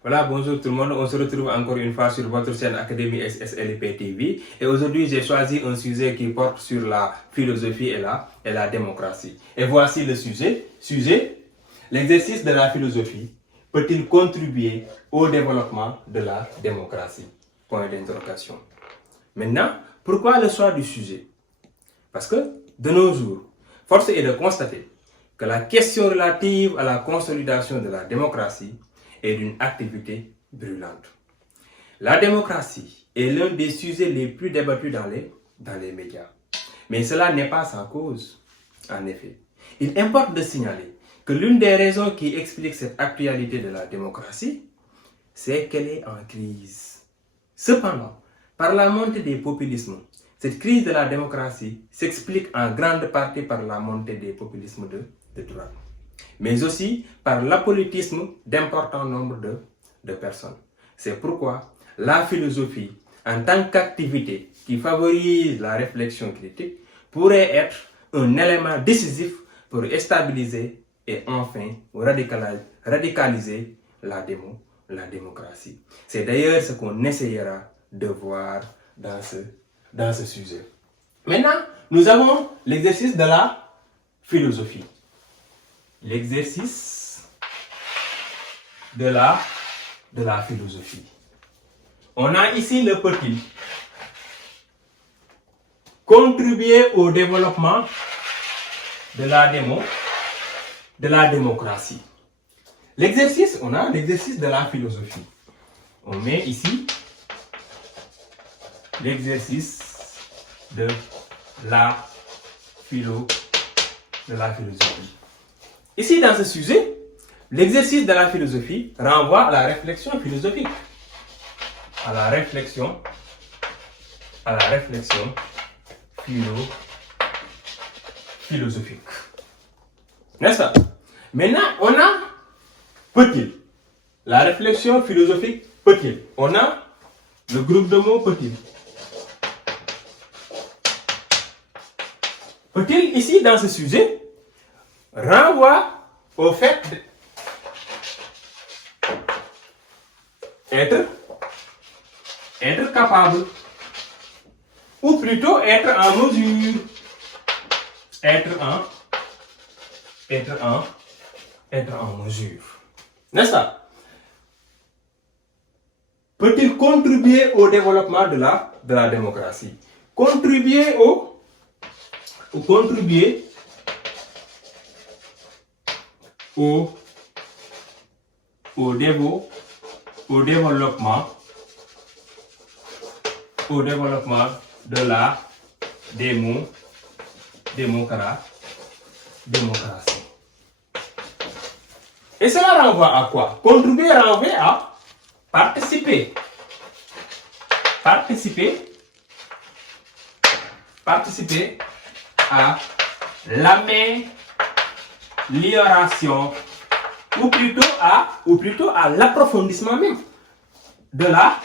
Voilà, bonjour tout le monde. On se retrouve encore une fois sur votre chaîne Académie SSLP TV. Et aujourd'hui, j'ai choisi un sujet qui porte sur la philosophie et la démocratie. Et voici le sujet, l'exercice de la philosophie peut-il contribuer au développement de la démocratie? Point d'interrogation. Maintenant, pourquoi le choix du sujet? Parce que, de nos jours, force est de constater que la question relative à la consolidation de la démocratie est d'une activité brûlante. La démocratie est l'un des sujets les plus débattus dans les médias. Mais cela n'est pas sans cause. En effet, il importe de signaler que l'une des raisons qui explique cette actualité de la démocratie, c'est qu'elle est en crise. Cependant, par la montée des populismes, cette crise de la démocratie s'explique en grande partie par la montée des populismes de droite, mais aussi par l'apolitisme d'importants nombres de personnes. C'est pourquoi la philosophie, en tant qu'activité qui favorise la réflexion critique, pourrait être un élément décisif pour stabiliser et enfin radicaliser la démocratie. C'est d'ailleurs ce qu'on essayera de voir dans ce sujet. Maintenant, nous avons l'exercice de la philosophie. L'exercice de la philosophie. On a ici le petit. Contribuer au développement de la démocratie. L'exercice, on a l'exercice de la philosophie. On met ici l'exercice de la philosophie. Ici, dans ce sujet, l'exercice de la philosophie renvoie à la réflexion philosophique. À la réflexion philosophique. N'est-ce pas? Maintenant, on a peut-il. La réflexion philosophique peut-il. On a le groupe de mots peut-il. Peut-il, ici, dans ce sujet, renvoie au fait d'être capable, ou plutôt être en mesure, être en mesure. N'est-ce pas? Peut-il contribuer au développement de la démocratie? Contribuer au développement de la démocratie. Et cela renvoie à quoi? Contribuer renvoie à participer à l'amélioration ou plutôt à l'approfondissement même de la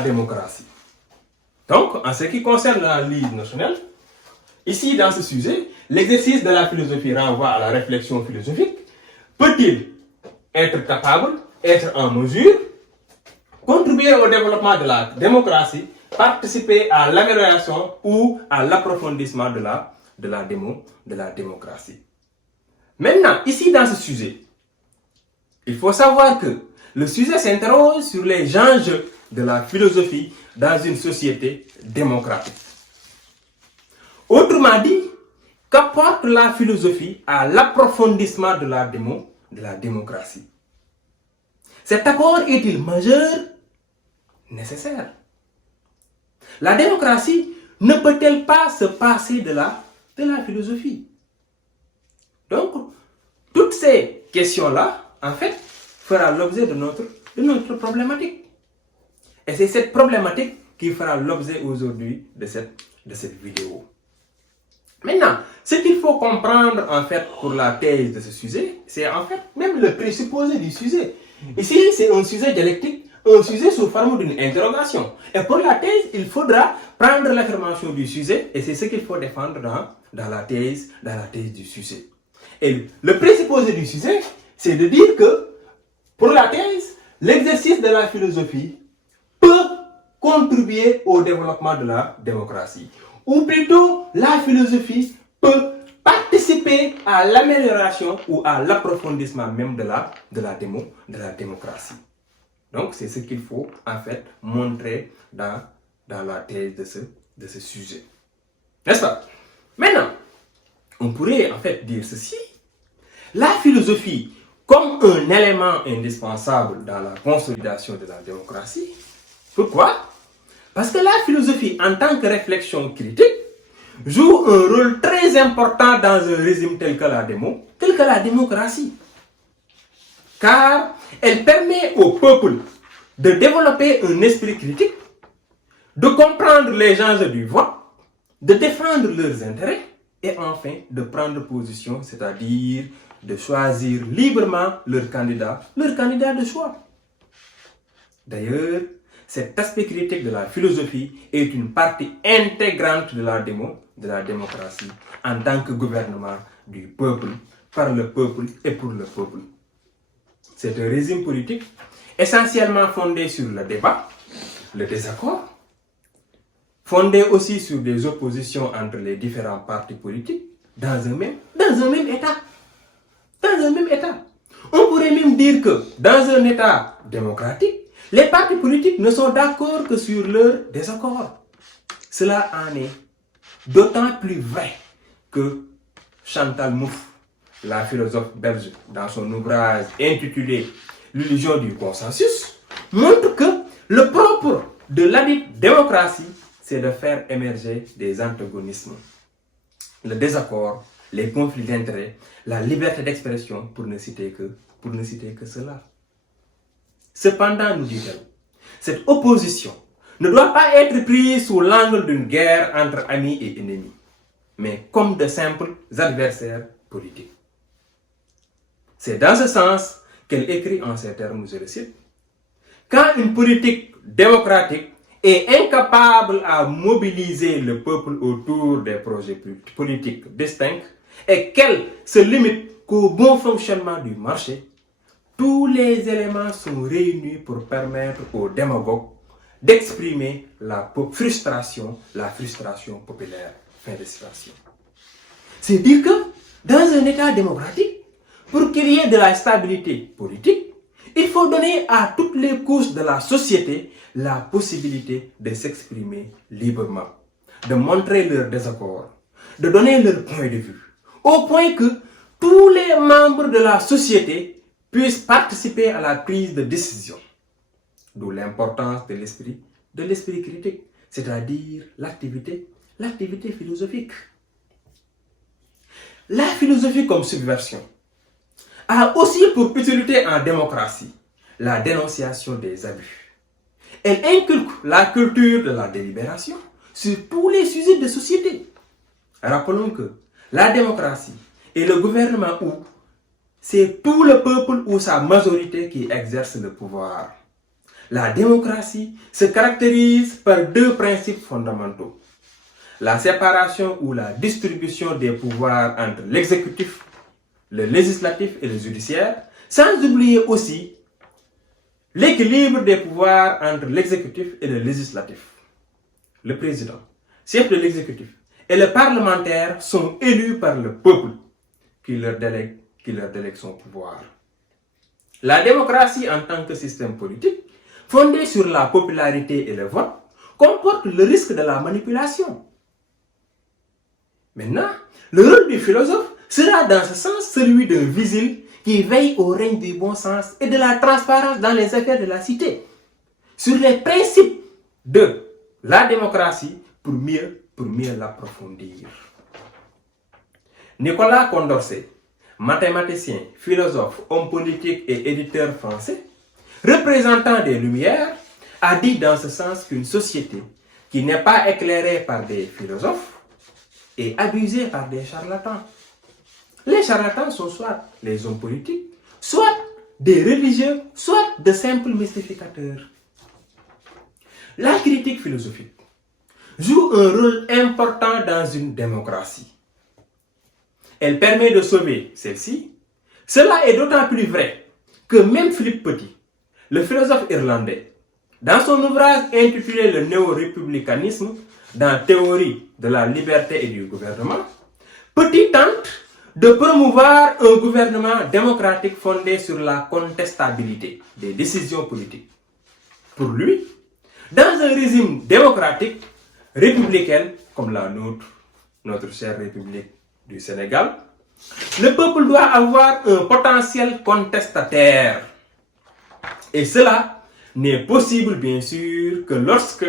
démocratie. Donc, en ce qui concerne l'analyse notionnelle, ici dans ce sujet, l'exercice de la philosophie renvoie à la réflexion philosophique. Peut-il être capable, être en mesure, contribuer au développement de la démocratie, participer à l'amélioration ou à l'approfondissement de la démocratie. Maintenant, ici dans ce sujet, il faut savoir que le sujet s'interroge sur les enjeux de la philosophie dans une société démocratique. Autrement dit, qu'apporte la philosophie à l'approfondissement de la démocratie? Cet apport est-il majeur? Nécessaire. La démocratie ne peut-elle pas se passer de la philosophie? Donc, toutes ces questions-là, en fait, fera l'objet de notre problématique. Et c'est cette problématique qui fera l'objet aujourd'hui de cette vidéo. Maintenant, ce qu'il faut comprendre en fait pour la thèse de ce sujet, c'est en fait même le présupposé du sujet. Ici, c'est un sujet dialectique un sujet sous forme d'une interrogation. Et pour la thèse, il faudra prendre l'affirmation du sujet et c'est ce qu'il faut défendre dans la thèse du sujet. Et le présupposé du sujet, c'est de dire que pour la thèse, l'exercice de la philosophie peut contribuer au développement de la démocratie. Ou plutôt, la philosophie peut participer à l'amélioration ou à l'approfondissement même de la démocratie. Donc, c'est ce qu'il faut en fait montrer dans la thèse de ce sujet. N'est-ce pas? Maintenant, on pourrait en fait dire ceci. La philosophie, comme un élément indispensable dans la consolidation de la démocratie. Pourquoi? Parce que la philosophie, en tant que réflexion critique, joue un rôle très important dans un régime tel que la démocratie. Car elle permet au peuple de développer un esprit critique, de comprendre les enjeux du vote, de défendre leurs intérêts et enfin de prendre position, c'est-à-dire de choisir librement leur candidat de choix. D'ailleurs, cet aspect critique de la philosophie est une partie intégrante de la démocratie en tant que gouvernement du peuple, par le peuple et pour le peuple. C'est un régime politique essentiellement fondé sur le débat, le désaccord, fondé aussi sur des oppositions entre les différents partis politiques dans un même État. Dans un même État. On pourrait même dire que dans un État démocratique, les partis politiques ne sont d'accord que sur leur désaccord. Cela en est d'autant plus vrai que Chantal Mouffe, la philosophe belge, dans son ouvrage intitulé L'illusion du consensus, montre que le propre de la démocratie, c'est de faire émerger des antagonismes, le désaccord, les conflits d'intérêts, la liberté d'expression, pour ne citer que cela. Cependant, nous dit-elle, cette opposition ne doit pas être prise sous l'angle d'une guerre entre amis et ennemis, mais comme de simples adversaires politiques. C'est dans ce sens qu'elle écrit en ces termes, je le cite, « Quand une politique démocratique est incapable à mobiliser le peuple autour des projets politiques distincts et qu'elle se limite qu'au bon fonctionnement du marché, tous les éléments sont réunis pour permettre aux démagogues d'exprimer la frustration populaire. » Fin de citation. C'est dire que dans un État démocratique, pour qu'il y ait de la stabilité politique, il faut donner à toutes les couches de la société la possibilité de s'exprimer librement, de montrer leur désaccord, de donner leur point de vue, au point que tous les membres de la société puissent participer à la prise de décision. D'où l'importance de l'esprit critique, c'est-à-dire l'activité philosophique. La philosophie comme subversion a aussi pour utilité en démocratie la dénonciation des abus. Elle inculque la culture de la délibération sur tous les sujets de société. Rappelons que la démocratie est le gouvernement où c'est tout le peuple ou sa majorité qui exerce le pouvoir. La démocratie se caractérise par deux principes fondamentaux. La séparation ou la distribution des pouvoirs entre l'exécutif, le législatif et le judiciaire, sans oublier aussi l'équilibre des pouvoirs entre l'exécutif et le législatif. Le président, chef de l'exécutif, et le parlementaire sont élus par le peuple qui leur délègue son pouvoir. La démocratie en tant que système politique, fondé sur la popularité et le vote, comporte le risque de la manipulation. Maintenant, le rôle du philosophe sera dans ce sens celui d'un vigile qui veille au règne du bon sens et de la transparence dans les affaires de la cité, sur les principes de la démocratie pour mieux l'approfondir. Nicolas Condorcet, mathématicien, philosophe, homme politique et éditeur français, représentant des Lumières, a dit dans ce sens qu'une société qui n'est pas éclairée par des philosophes est abusée par des charlatans. Les charlatans sont soit les hommes politiques, soit des religieux, soit de simples mystificateurs. La critique philosophique joue un rôle important dans une démocratie. Elle permet de sauver celle-ci. Cela est d'autant plus vrai que même Philippe Petit, le philosophe irlandais, dans son ouvrage intitulé Le néo-républicanisme, dans Théorie de la liberté et du gouvernement, Petit tente de promouvoir un gouvernement démocratique fondé sur la contestabilité des décisions politiques. Pour lui, dans un régime démocratique, républicaine, comme la nôtre, notre chère République du Sénégal, le peuple doit avoir un potentiel contestataire. Et cela n'est possible, bien sûr, que lorsque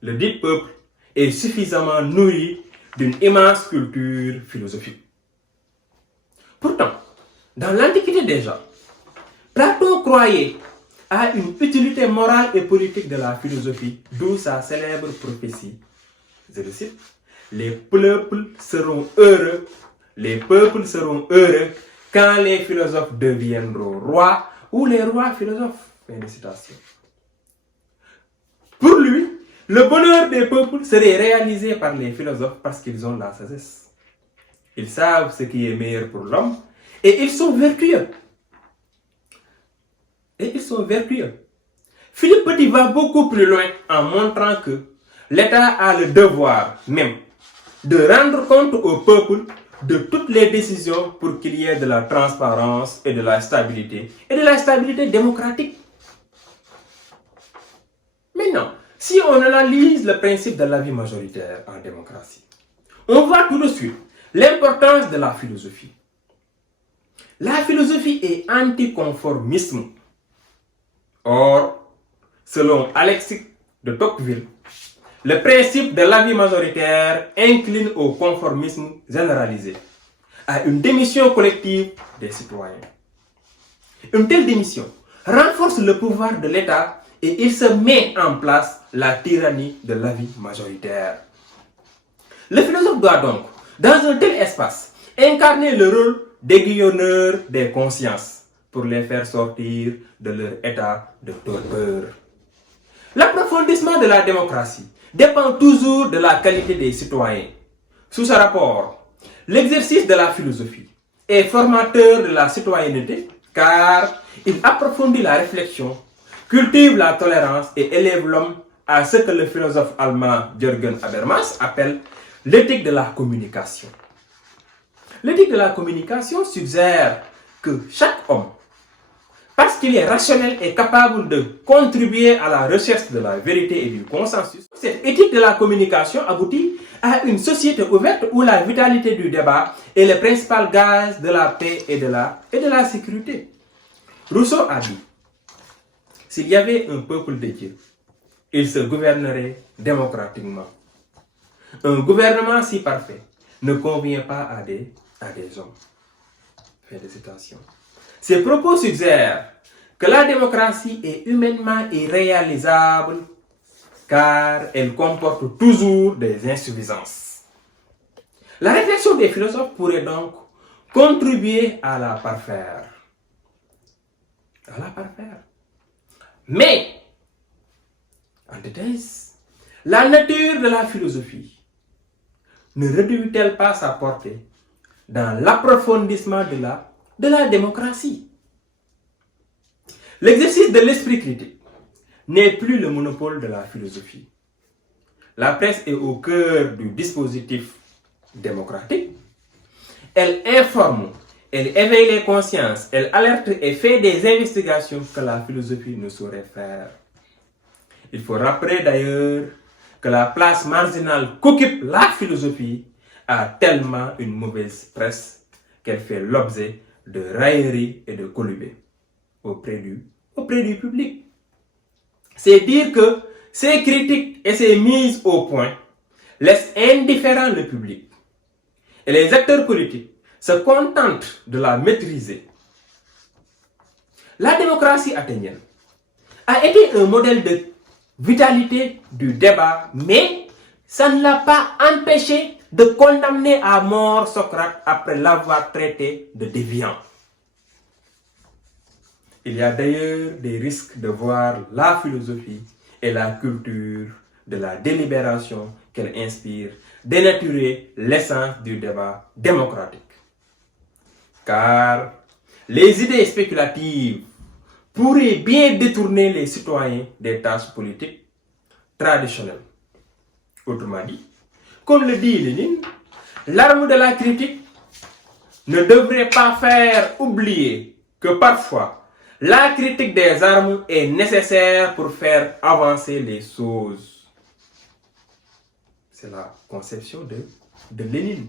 le dit peuple est suffisamment nourri d'une immense culture philosophique. Pourtant, dans l'Antiquité déjà, Platon croyait à une utilité morale et politique de la philosophie, d'où sa célèbre prophétie. Je le cite, les peuples seront heureux quand les philosophes deviendront rois ou les rois philosophes. Fin de citation. Pour lui, le bonheur des peuples serait réalisé par les philosophes parce qu'ils ont la sagesse. Ils savent ce qui est meilleur pour l'homme et ils sont vertueux. Philippe Petit va beaucoup plus loin en montrant que l'État a le devoir même de rendre compte au peuple de toutes les décisions pour qu'il y ait de la transparence et de la stabilité démocratique. Maintenant, si on analyse le principe de l'avis majoritaire en démocratie, on voit tout de suite l'importance de la philosophie. La philosophie est anticonformisme. Or, selon Alexis de Tocqueville, le principe de l'avis majoritaire incline au conformisme généralisé, à une démission collective des citoyens. Une telle démission renforce le pouvoir de l'État et il se met en place la tyrannie de l'avis majoritaire. Le philosophe doit donc, dans un tel espace, incarner le rôle d'aiguillonneur des consciences pour les faire sortir de leur état de torpeur. L'approfondissement de la démocratie dépend toujours de la qualité des citoyens. Sous ce rapport, l'exercice de la philosophie est formateur de la citoyenneté car il approfondit la réflexion, cultive la tolérance et élève l'homme à ce que le philosophe allemand Jürgen Habermas appelle l'éthique de la communication. L'éthique de la communication suggère que chaque homme, parce qu'il est rationnel et capable de contribuer à la recherche de la vérité et du consensus, cette éthique de la communication aboutit à une société ouverte où la vitalité du débat est le principal gage de la paix et de la sécurité. Rousseau a dit, s'il y avait un peuple de Dieu, il se gouvernerait démocratiquement. Un gouvernement si parfait ne convient pas à des hommes. Fin de citation. Ces propos suggèrent que la démocratie est humainement irréalisable car elle comporte toujours des insuffisances. La réflexion des philosophes pourrait donc contribuer à la parfaire. Mais, antithèse, la nature de la philosophie ne réduit-elle pas sa portée dans l'approfondissement de la démocratie? L'exercice de l'esprit critique n'est plus le monopole de la philosophie. La presse est au cœur du dispositif démocratique. Elle informe, elle éveille les consciences, elle alerte et fait des investigations que la philosophie ne saurait faire. Il faut rappeler d'ailleurs que la place marginale qu'occupe la philosophie a tellement une mauvaise presse qu'elle fait l'objet de railleries et de colubés auprès du public. C'est dire que ces critiques et ces mises au point laissent indifférent le public. Et les acteurs politiques se contentent de la maîtriser. La démocratie athénienne a été un modèle de vitalité du débat, mais ça ne l'a pas empêché de condamner à mort Socrate après l'avoir traité de déviant. Il y a d'ailleurs des risques de voir la philosophie et la culture de la délibération qu'elle inspire dénaturer l'essence du débat démocratique. Car les idées spéculatives pourraient bien détourner les citoyens des tâches politiques traditionnelles. Autrement dit, comme le dit Lénine, l'arme de la critique ne devrait pas faire oublier que parfois, la critique des armes est nécessaire pour faire avancer les choses. C'est la conception de Lénine.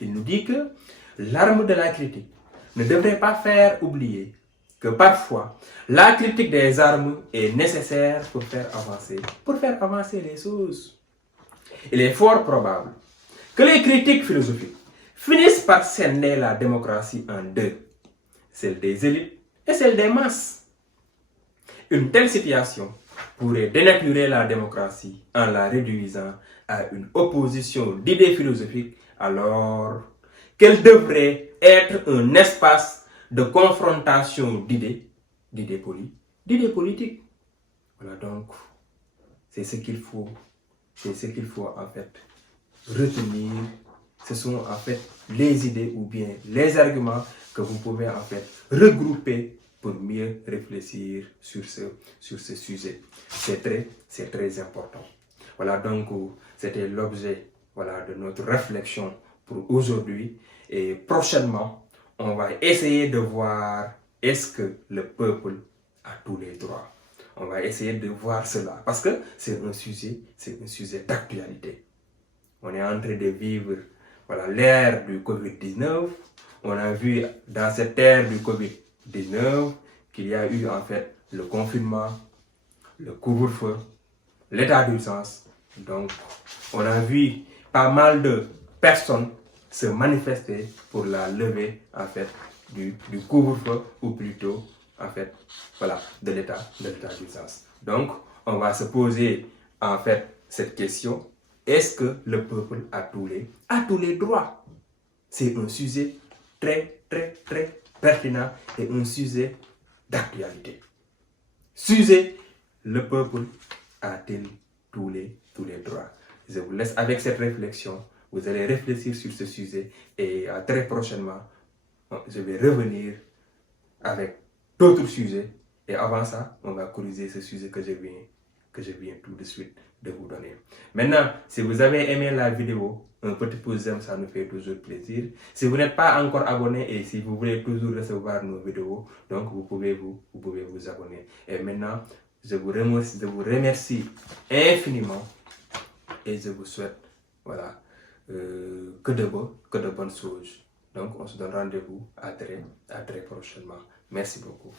Il nous dit que l'arme de la critique ne devrait pas faire oublier que parfois, la critique des armes est nécessaire pour faire avancer les choses. Il est fort probable que les critiques philosophiques finissent par scinder la démocratie en deux, celle des élites et celle des masses. Une telle situation pourrait dénaturer la démocratie en la réduisant à une opposition d'idées philosophiques alors qu'elle devrait être un espace de confrontation d'idées politiques. Voilà donc, c'est ce qu'il faut en fait retenir. Ce sont en fait les idées ou bien les arguments que vous pouvez en fait regrouper pour mieux réfléchir sur ce sujet. C'est très important. Voilà donc, c'était l'objet de notre réflexion pour aujourd'hui. Et prochainement, on va essayer de voir est-ce que le peuple a tous les droits. On va essayer de voir cela parce que c'est un sujet d'actualité. On est en train de vivre l'ère du Covid-19. On a vu dans cette ère du Covid-19 qu'il y a eu en fait le confinement, le couvre-feu, l'état d'urgence. Donc, on a vu pas mal de personnes se manifester pour la levée en fait du couvre-feu ou plutôt en fait de l'état d'urgence. Donc, on va se poser en fait cette question: est-ce que le peuple a tous les droits? C'est un sujet très pertinent et un sujet d'actualité. Le peuple a-t-il tous les droits? Je vous laisse avec cette réflexion. Vous allez réfléchir sur ce sujet et très prochainement, je vais revenir avec d'autres sujets. Et avant ça, on va corriger ce sujet que je viens tout de suite de vous donner. Maintenant, si vous avez aimé la vidéo, un petit pouce j'aime, ça nous fait toujours plaisir. Si vous n'êtes pas encore abonné et si vous voulez toujours recevoir nos vidéos, donc vous pouvez vous abonner. Et maintenant, je vous remercie infiniment et je vous souhaite que de bonnes choses. Donc, on se donne rendez-vous à très prochainement. Merci beaucoup.